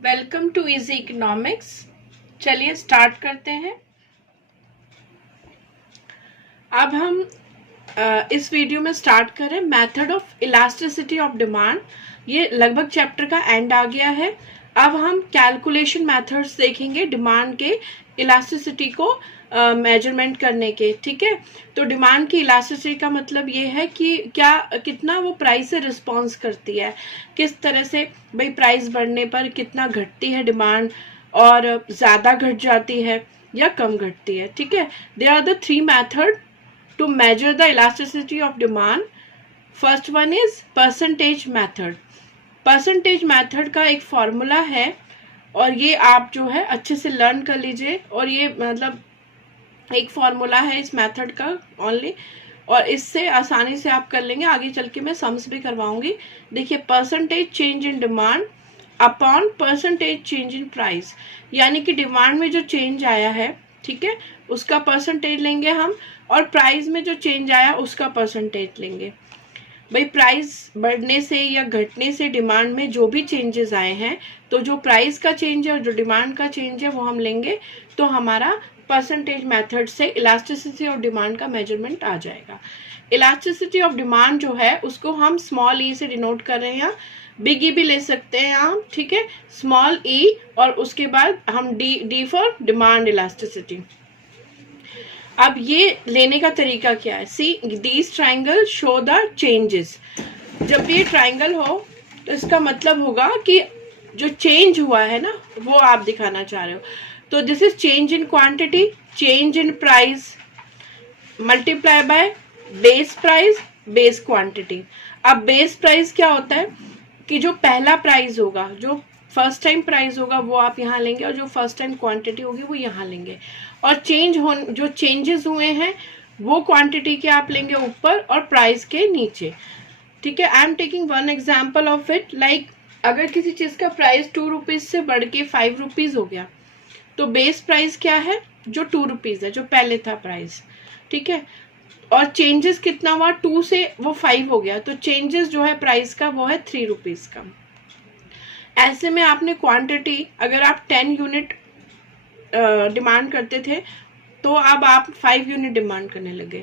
Welcome to easy economics. चलिए start करते हैं। अब हम इस वीडियो में स्टार्ट करें method of elasticity of demand. ये लगभग चैप्टर का एंड आ गया है। अब हम कैलकुलेशन मेथड्स देखेंगे डिमांड के इलास्टिसिटी को मेजरमेंट करने के। ठीक है, तो डिमांड की इलास्टिसिटी का मतलब ये है कि कितना वो प्राइस से रिस्पॉन्स करती है, किस तरह से भाई प्राइस बढ़ने पर कितना घटती है डिमांड, और ज़्यादा घट जाती है या कम घटती है। ठीक है, they are the three method to measure the elasticity of demand. First one is percentage method. Percentage method का एक फॉर्मूला है और ये आप जो है अच्छे से लर्न कर लीजिए। और ये मतलब एक फॉर्मूला है इस मेथड का ओनली, और इससे आसानी से आप कर लेंगे। आगे चल के मैं सम्स भी करवाऊंगी। देखिए, percentage change in demand upon percentage change in price, यानी कि डिमांड में जो चेंज आया है, ठीक है, उसका परसेंटेज लेंगे हम, और प्राइस में जो चेंज आया उसका परसेंटेज लेंगे। भाई प्राइस बढ़ने से या घटने से डिमांड में जो भी चेंजेस आए हैं, तो जो प्राइस का चेंज है और जो डिमांड का चेंज है वो हम लेंगे, तो हमारा परसेंटेज मेथड से इलास्टिसिटी ऑफ डिमांड का मेजरमेंट आ जाएगा। इलास्टिसिटी ऑफ डिमांड जो है उसको हम स्मॉल ई से डिनोट कर रहे हैं, बिग ई भी ले सकते हैं आप। ठीक है, स्मॉल ई और उसके बाद हम डी फॉर डिमांड इलास्टिसिटी। अब ये लेने का तरीका क्या है? See these triangle show the changes. जब भी ये ट्राइंगल हो तो इसका मतलब होगा कि जो चेंज हुआ है ना वो आप दिखाना चाह रहे हो। तो this is change in quantity, change in price multiply by base price, base quantity. अब बेस प्राइस क्या होता है कि जो पहला प्राइस होगा, जो फर्स्ट टाइम प्राइस होगा वो आप यहाँ लेंगे, और जो फर्स्ट टाइम क्वांटिटी होगी वो यहाँ लेंगे। और जो चेंजेस हुए हैं वो क्वांटिटी के आप लेंगे ऊपर और प्राइस के नीचे। ठीक है, I am taking one example of it. Like अगर किसी चीज का प्राइस 2 रुपीज से बढ़ के 5 रुपीज हो गया, तो बेस प्राइस क्या है? जो 2 रुपीज है, जो पहले था प्राइस। ठीक है, और चेंजेस कितना हुआ? 2 से वो 5 हो गया, तो चेंजेस जो है प्राइस का वो है 3 रुपीज का। ऐसे में आपने क्वांटिटी, अगर आप 10 यूनिट डिमांड करते थे तो अब आप 5 यूनिट डिमांड करने लगे।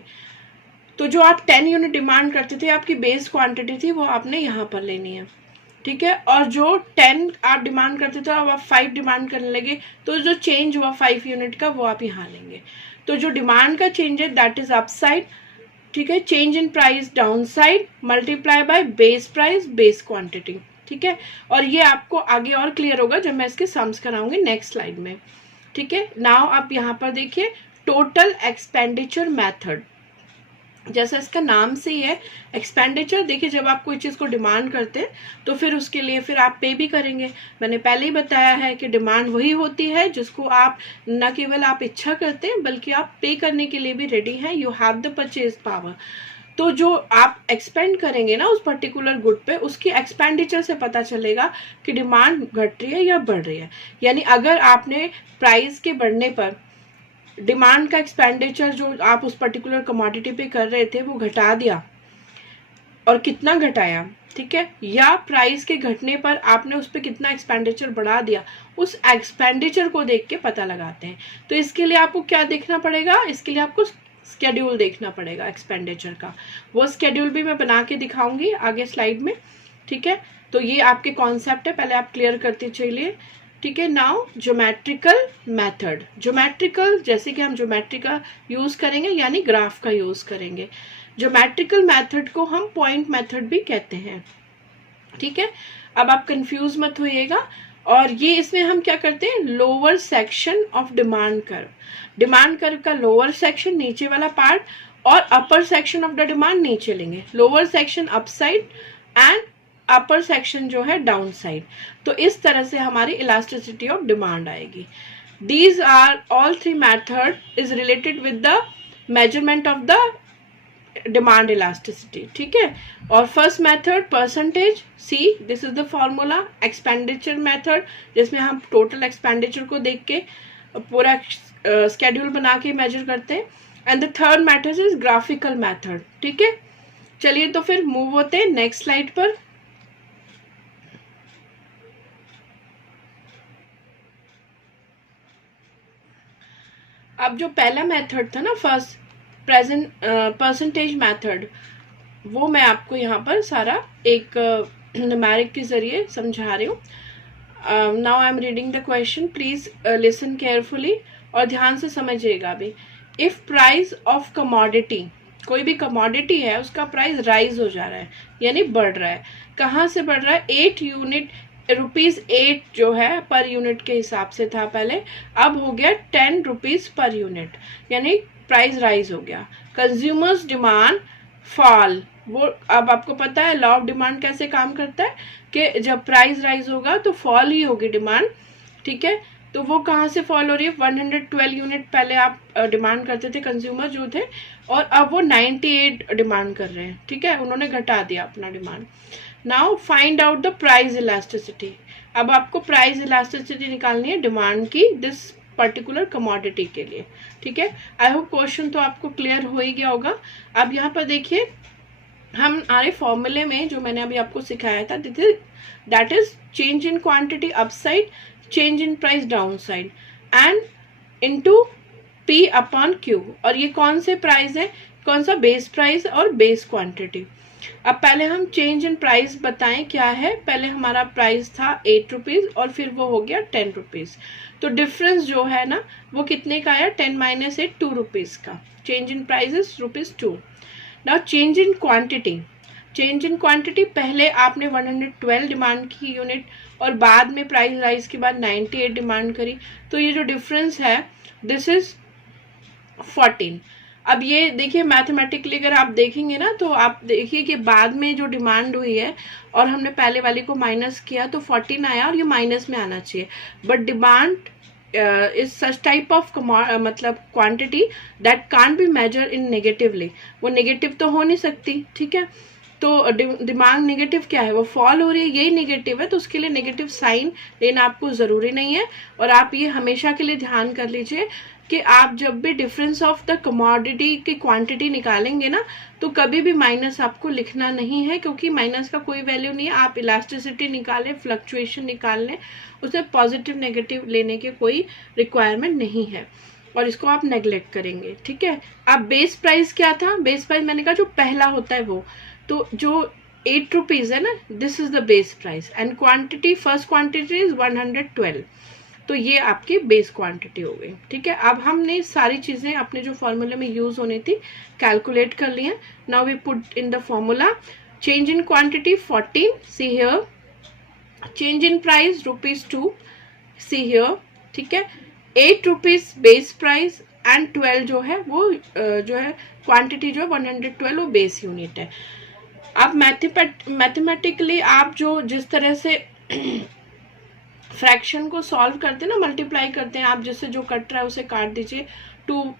तो जो आप 10 यूनिट डिमांड करते थे, आपकी बेस क्वांटिटी थी, वो आपने यहाँ पर लेनी है। ठीक है, और जो 10 आप डिमांड करते थे अब आप 5 डिमांड करने लगे, तो जो चेंज हुआ 5 यूनिट का वो आप यहाँ लेंगे। तो जो डिमांड का चेंज है दैट इज अपसाइड। ठीक है, change in price down side multiply by base price, base quantity. ठीक है, और ये आपको आगे और क्लियर होगा जब मैं इसके सम्स कराऊंगी नेक्स्ट स्लाइड में। ठीक है, नाउ आप यहाँ पर देखिए टोटल एक्सपेंडिचर मेथड। जैसा इसका नाम से ही है एक्सपेंडिचर। देखिए, जब आप कोई चीज को डिमांड करते हैं तो फिर उसके लिए फिर आप पे भी करेंगे। मैंने पहले ही बताया है कि डिमांड वही होती है जिसको आप न केवल आप इच्छा करते हैं बल्कि आप पे करने के लिए भी रेडी हैं। You have the purchase power. तो जो आप एक्सपेंड करेंगे ना उस पर्टिकुलर गुड पे, उसकी एक्सपेंडिचर से पता चलेगा कि डिमांड घट रही है या बढ़ रही है। यानी अगर आपने प्राइस के बढ़ने पर डिमांड का एक्सपेंडिचर जो आप उस पर्टिकुलर कमोडिटी पे कर रहे थे वो घटा दिया, और कितना घटाया, ठीक है, या प्राइस के घटने पर आपने उस पर कितना एक्सपेंडिचर बढ़ा दिया, उस एक्सपेंडिचर को देख के पता लगाते हैं। तो इसके लिए आपको क्या देखना पड़ेगा? इसके लिए आपको स्केड्यूल देखना पड़ेगा एक्सपेंडिचर का। वो स्केड्यूल भी मैं बना के दिखाऊंगी आगे स्लाइड में। ठीक है, तो ये आपके कॉन्सेप्ट है, पहले आप क्लियर करते चलिए। ठीक है, नाउ ज्योमेट्रिकल मेथड। ज्योमेट्रिकल, जैसे कि हम ज्योमेट्री का यूज करेंगे यानी ग्राफ का यूज करेंगे। ज्योमेट्रिकल मेथड को हम पॉइंट मेथड भी कहते हैं। ठीक है, अब आप कंफ्यूज मत होइएगा। और ये इसमें हम क्या करते हैं? Lower section of demand curve. Demand curve का लोअर सेक्शन, नीचे वाला पार्ट, और upper section of the demand नीचे लेंगे। Lower section upside and upper section जो है डाउन साइड। तो इस तरह से हमारी इलास्टिसिटी ऑफ डिमांड आएगी। These are all three method is related with the measurement of the demand elasticity. ठीक है, और first method percentage, see this is the formula. Expenditure method, जिसमें हम टोटल एक्सपेंडिचर को देख के पूरा स्केड्यूल बना के मेजर करते हैं। And the third method is graphical method. ठीक है, चलिए तो फिर मूव होते हैं नेक्स्ट स्लाइड पर। अब जो पहला मेथड था ना, फर्स्ट प्रेजेंट परसेंटेज मेथड, वो मैं आपको यहाँ पर सारा एक न्यूमेरिक के जरिए समझा रही हूँ. Now I am reading the question, please listen carefully और ध्यान से समझिएगा भी. इफ प्राइस ऑफ कमोडिटी, कोई भी कमोडिटी है उसका प्राइस राइज हो जा रहा है यानी बढ़ रहा है. कहाँ से बढ़ रहा है? 8 यूनिट, ₹8 जो है पर यूनिट के हिसाब से था पहले, अब हो गया 10 रुपीज पर यूनिट, यानी प्राइस राइज हो गया. कंज्यूमर्स डिमांड फॉल, वो अब आपको पता है लॉ ऑफ डिमांड कैसे काम करता है कि जब प्राइस राइज होगा तो फॉल ही होगी डिमांड. ठीक है, तो वो कहाँ से फॉल हो रही है? 112 यूनिट पहले आप डिमांड करते थे कंज्यूमर जो थे, और अब वो 98 डिमांड कर रहे हैं. ठीक है, उन्होंने घटा दिया अपना demand. Now find out the price elasticity. अब आपको प्राइस इलास्टिसिटी निकालनी है डिमांड की दिस पर्टिकुलर कमोडिटी के लिए. ठीक है, आई होप क्वेश्चन तो आपको क्लियर हो ही गया होगा. अब यहाँ पर देखिए, हम हमारे फॉर्मूले में जो मैंने अभी आपको सिखाया था, that is change in quantity upside, change in price down side and into P upon Q. और ये कौन से प्राइस है? कौन सा? बेस प्राइस और बेस क्वांटिटी. अब पहले हम चेंज इन प्राइस बताएं क्या है. पहले हमारा प्राइस था 8 रुपीज और फिर वो हो गया 10 रुपीज. तो डिफरेंस जो है ना वो कितने का आया? 10 माइनस 8, 2 रुपीज का. Change in price is ₹2. Now change in quantity. Change in quantity, पहले आपने 112 डिमांड की यूनिट और बाद में प्राइस राइज के बाद 98 डिमांड करी, तो ये जो डिफरेंस है दिस इज 14. अब ये देखिए मैथमेटिकली अगर आप देखेंगे ना तो आप देखिए कि बाद में जो डिमांड हुई है और हमने पहले वाले को माइनस किया तो 14 आया और ये माइनस में आना चाहिए. But demand is such type of मतलब quantity that can't be measure in negatively. वो नेगेटिव तो हो नहीं सकती. ठीक है, तो डिमांड नेगेटिव क्या है? वो फॉल हो रही है, यही नेगेटिव है, तो उसके लिए नेगेटिव साइन लेना आपको ज़रूरी नहीं है. और आप ये हमेशा के लिए ध्यान कर लीजिए कि आप जब भी डिफरेंस ऑफ द कमोडिटी की क्वांटिटी निकालेंगे ना तो कभी भी माइनस आपको लिखना नहीं है, क्योंकि माइनस का कोई वैल्यू नहीं है. आप इलास्टिसिटी निकालें, फ्लक्चुएशन निकाल लें, उसे पॉजिटिव नेगेटिव लेने के कोई रिक्वायरमेंट नहीं है और इसको आप नेग्लेक्ट करेंगे. ठीक है, अब बेस प्राइस क्या था? बेस प्राइस मैंने कहा जो पहला होता है वो, तो जो 8 रुपीज है ना, this is the base price and quantity, first quantity is 112, तो ये आपकी बेस क्वांटिटी हो गई. ठीक है, अब हमने सारी चीजें अपने जो फॉर्मूले में यूज होनी थी कैलकुलेट कर ली हैं. Now we put in the formula. Change in quantity 14, see here. Change in price ₹2, see here. ठीक है, 8 रुपीज बेस प्राइस एंड 12 जो है वो जो है क्वांटिटी जो है 112 वो बेस यूनिट है. अब मैथमेटिकली आप जो जिस तरह से फ्रैक्शन को सॉल्व करते हैं ना, मल्टीप्लाई करते हैं, आप जिससे जो कट रहा है उसे काट दीजिए. 2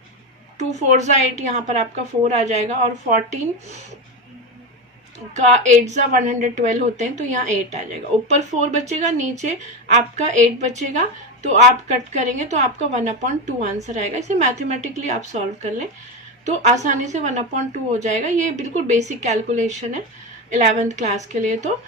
4 8, यहाँ पर आपका 4 आ जाएगा और 14 का 8 112 होते हैं तो यहाँ 8 आ जाएगा. ऊपर 4 बचेगा, नीचे आपका 8 बचेगा, तो आप कट करेंगे तो आपका 1/2 आंसर आएगा. इसे मैथमेटिकली आप सॉल्व कर लें तो आसानी से 1/2 हो जाएगा. ये बिल्कुल बेसिक कैलकुलेशन है 11th क्लास के लिए. तो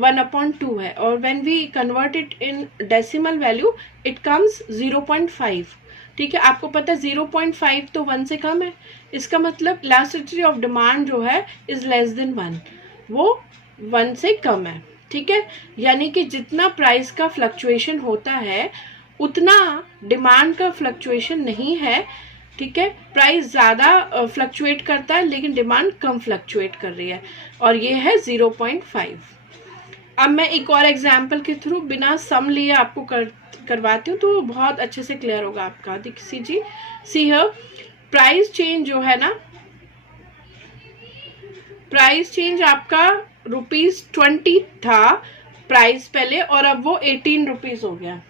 1/2 है और when we convert it in decimal value it comes 0.5. ठीक है, आपको पता है 0.5 तो 1 से कम है. इसका मतलब इलास्टिसिटी ऑफ डिमांड जो है इज लेस देन 1, वो 1 से कम है. ठीक है, यानी कि जितना प्राइस का फ्लक्चुएशन होता है उतना डिमांड का फ्लक्चुएशन नहीं है. ठीक है, प्राइस ज़्यादा फ्लक्चुएट करता है लेकिन डिमांड कम फ्लक्चुएट कर रही है और ये है 0.5. अब मैं एक और एग्जाम्पल के थ्रू बिना सम लिए आपको करवाती हूँ तो बहुत अच्छे से क्लियर होगा आपका. देखिए, सी हियर, प्राइस चेंज जो है ना, प्राइस चेंज आपका ₹20 था प्राइस पहले और अब वो 18 रुपीज हो गया.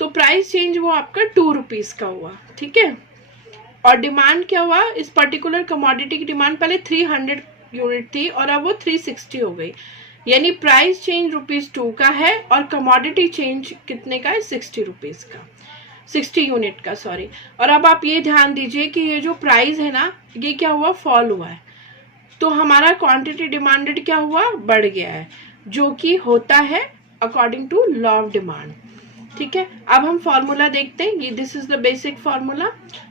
तो प्राइस चेंज वो आपका 2 रुपीज का हुआ. ठीक है, और डिमांड क्या हुआ? इस पर्टिकुलर कमोडिटी की डिमांड पहले 300 यूनिट थी और अब वो 360 हो गई. यानी प्राइस चेंज ₹2 का है और कमोडिटी चेंज कितने का है? 60 रुपीज का, 60 यूनिट का, सॉरी. और अब आप ये ध्यान दीजिए कि ये जो प्राइस है ना ये क्या हुआ? फॉल हुआ है. तो हमारा क्वांटिटी डिमांडेड क्या हुआ? बढ़ गया है, जो कि होता है according to law of demand. ठीक है, अब हम फॉर्मूला देखते हैं। ये this is the basic formula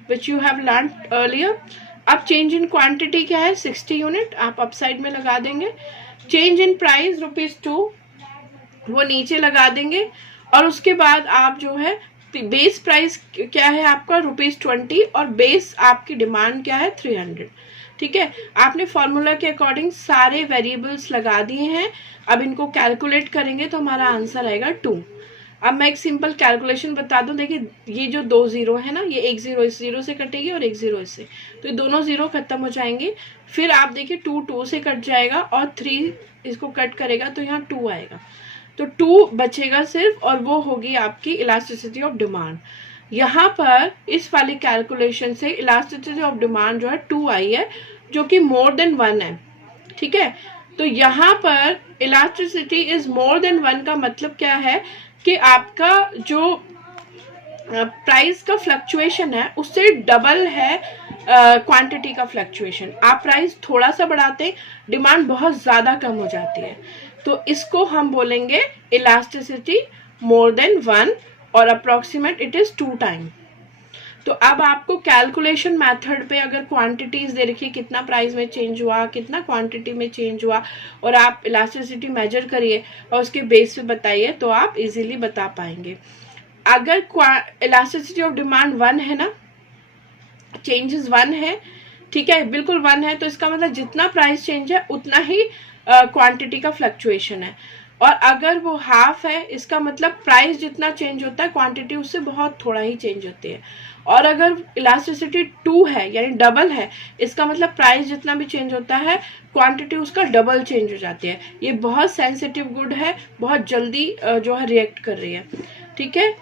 which you have learn earlier. अब चेंज इन क्वांटिटी क्या है, 60 यूनिट, आप अपसाइड में लगा देंगे। चेंज इन प्राइस ₹2, वो नीचे लगा देंगे। और उसके बाद आप जो है बेस प्राइस क्या है आपका ₹20 और बेस आपकी डिमांड क्या है 300। ठीक है, आपने फॉर्मूला के अकॉर्डिंग सारे वेरिएबल्स लगा दिए हैं। अब इनको कैलकुलेट करेंगे तो हमारा आंसर आएगा 2। अब मैं एक सिंपल कैलकुलेशन बता दूं, देखिए ये जो 2 जीरो है ना, ये एक जीरो इस जीरो से कटेगी और एक जीरो इससे, तो ये दोनों जीरो खत्म हो जाएंगे। फिर आप देखिए 2 2 से कट जाएगा और 3 इसको कट करेगा तो यहाँ 2 आएगा, तो 2 बचेगा सिर्फ, और वो होगी आपकी इलास्टिसिटी ऑफ डिमांड। यहाँ पर इस वाली कैलकुलेशन से इलास्टिसिटी ऑफ डिमांड जो है 2 आई है, जो कि मोर देन 1 है। ठीक है, तो यहाँ पर इलास्टिसिटी इज मोर देन 1 का मतलब क्या है कि आपका जो प्राइस का फ्लक्चुएशन है उससे डबल है क्वांटिटी का फ्लक्चुएशन। आप प्राइस थोड़ा सा बढ़ाते हैं, डिमांड बहुत ज्यादा कम हो जाती है, तो इसको हम बोलेंगे इलास्टिसिटी मोर देन 1 और अप्रोक्सीमेट इट इज 2 टाइम। तो अब आपको कैलकुलेशन मेथड पे अगर क्वांटिटीज दे रखी, कितना प्राइस में चेंज हुआ, कितना क्वांटिटी में चेंज हुआ, और आप इलास्टिसिटी मेजर करिए और उसके बेस पे बताइए, तो आप इजीली बता पाएंगे। अगर इलास्टिसिटी ऑफ डिमांड 1 है ना, चेंजेस 1 है, ठीक है, बिल्कुल 1 है, तो इसका मतलब जितना प्राइस चेंज है उतना ही क्वांटिटी का फ्लक्चुएशन है। और अगर वो हाफ है, इसका मतलब प्राइस जितना चेंज होता है क्वांटिटी उससे बहुत थोड़ा ही चेंज होती है। और अगर इलास्टिसिटी 2 है यानी डबल है, इसका मतलब प्राइस जितना भी चेंज होता है क्वांटिटी उसका डबल चेंज हो जाती है। ये बहुत सेंसिटिव गुड है, बहुत जल्दी जो है रिएक्ट कर रही है। ठीक है,